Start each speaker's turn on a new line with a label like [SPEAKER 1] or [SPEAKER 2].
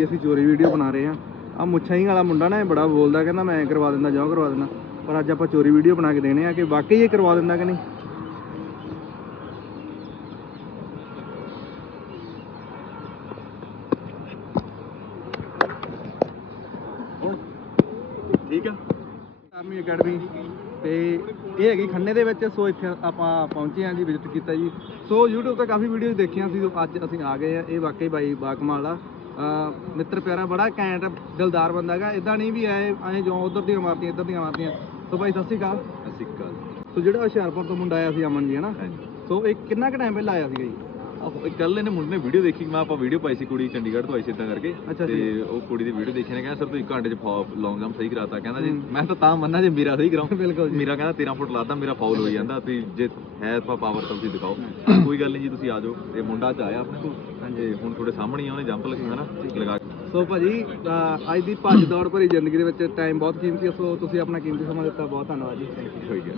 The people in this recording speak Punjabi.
[SPEAKER 1] ਜੀ, ਅਸੀਂ ਚੋਰੀ ਵੀਡੀਓ ਬਣਾ ਰਹੇ ਆ ਆ ਮੁੱਛਾਂ ਹੀ ਵਾਲਾ ਮੁੰਡਾ ਨਾ ਇਹ ਬੜਾ ਬੋਲਦਾ, ਕਹਿੰਦਾ ਮੈਂ ਕਰਵਾ ਦਿੰਦਾ ਜੋ ਕਰਵਾ ਦਿੰਦਾ। ਪਰ ਅੱਜ ਆਪਾਂ ਚੋਰੀ ਵੀਡੀਓ ਬਣਾ ਕੇ ਦੇਣੇ ਆ ਕਿ ਵਾਕਈ ਇਹ ਕਰਵਾ ਦਿੰਦਾ ਕਿ ਨਹੀਂ?
[SPEAKER 2] ਠੀਕ ਆ।
[SPEAKER 1] ਆਰਮੀ ਅਕੈਡਮੀ ਤੇ ਇਹ ਹੈਗੀ ਖੰਨੇ ਦੇ ਵਿੱਚ, ਸੋ ਇੱਥੇ ਆਪਾਂ ਪਹੁੰਚੇ ਹਾਂ ਜੀ ਵਿਜ਼ਿਟ ਕੀਤਾ ਜੀ। ਸੋ YouTube ਤੇ ਕਾਫੀ ਵੀਡੀਓਜ਼ ਦੇਖੀਆਂ ਸੀ, ਅੱਜ ਅਸੀਂ ਆ ਗਏ ਆ ਇਹ ਵਾਕਈ ਬਾਈ ਬਾਕਮਾਲ ਆ। ਮਿੱਤਰ ਪਿਆਰਾ ਬੜਾ ਘੈਂਟ ਦਿਲਦਾਰ ਬੰਦਾ ਹੈਗਾ। ਇਦਾਂ ਨਹੀਂ ਵੀ ਐ ਐ ਜੋ ਉਧਰ ਦੀਆਂ ਮਾਰਤੀਆਂ ਇੱਧਰ ਦੀਆਂ ਮਾਰਤੀਆਂ। ਸੋ ਬਾਈ ਸਤਿ ਸ਼੍ਰੀ ਅਕਾਲ।
[SPEAKER 2] ਅਸੀਂ ਕੱਲ
[SPEAKER 1] ਸੋ ਜਿਹੜਾ ਹੁਸ਼ਿਆਰਪੁਰ ਤੋਂ ਮੁੰਡਾ ਆਇਆ ਸੀ ਅਮਨ ਜੀ ਹਨਾ ਸੋ ਇਹ ਕਿੰਨਾ ਕੁ ਟਾਈਮ ਪਹਿਲਾਂ ਆਇਆ ਸੀਗਾ ਜੀ
[SPEAKER 2] ਕੱਲ ਇਹਨੇ ਮੁੰਡੇ ਨੇ ਵੀਡੀਓ ਦੇਖੀ ਮੈਂ ਆਪਾਂ ਵੀਡੀਓ ਪਾਈ ਸੀ ਕੁੜੀ ਚੰਡੀਗੜ੍ਹ ਤੋਂ ਆਈ ਸੀ ਇਦਾਂ ਕਰਕੇ ਤੇ। ਉਹ ਕੁੜੀ ਦੀ ਵੀਡੀਓ ਦੇਖੀ ਨੇ ਕਹਿੰਦਾ ਸਰ ਤੁਸੀਂ ਘੰਟੇ ਚ ਲੌਂਗ ਜੰਪ ਸਹੀ ਕਰਾਤਾ। ਕਹਿੰਦਾ ਜੀ। ਮੈਂ ਤਾਂ ਤਾਂ ਮੰਨਾਂ ਜੇ ਮੇਰਾ ਸਹੀ ਕਰਾਉਂ
[SPEAKER 1] ਬਿਲਕੁਲ ਜੀ।
[SPEAKER 2] ਮੇਰਾ ਕਹਿੰਦਾ 13 ਫੁੱਟ ਲਾਤਾ ਮੇਰਾ ਫਾਉਲ ਹੋਈ ਜਾਂਦਾ। ਤੁਸੀਂ ਜੇ ਹੈ ਤਾਂ ਪਾਵਰ ਤਾਂ ਤੁਸੀਂ ਦਿਖਾਓ। ਕੋਈ ਗੱਲ ਨਹੀਂ ਜੀ ਤੁਸੀਂ ਆ ਜਾਓ। ਇਹ ਮੁੰਡਾ ਚ ਆਇਆ ਆਪਣੇ ਕੋਲ। ਹਾਂਜੀ। ਹੁਣ ਤੁਹਾਡੇ ਸਾਹਮਣੇ ਆ, ਉਹਨੇ ਜੰਪ ਲਗਾਇਆ ਨਾ ਲਗਾ ਕੇ।
[SPEAKER 1] ਸੋ ਭਾਜੀ ਅੱਜ ਦੀ ਭੱਜ ਦੌੜ ਭਰੀ ਜ਼ਿੰਦਗੀ ਦੇ ਵਿੱਚ ਟਾਈਮ ਬਹੁਤ ਕੀਮਤੀ ਹੈ ਸੋ ਤੁਸੀਂ ਆਪਣਾ ਕੀਮਤੀ ਸਮਾਂ ਦਿੱਤਾ ਬਹੁਤ ਧੰਨਵਾਦ ਜੀ।
[SPEAKER 2] ਹੋਈ ਗਿਆ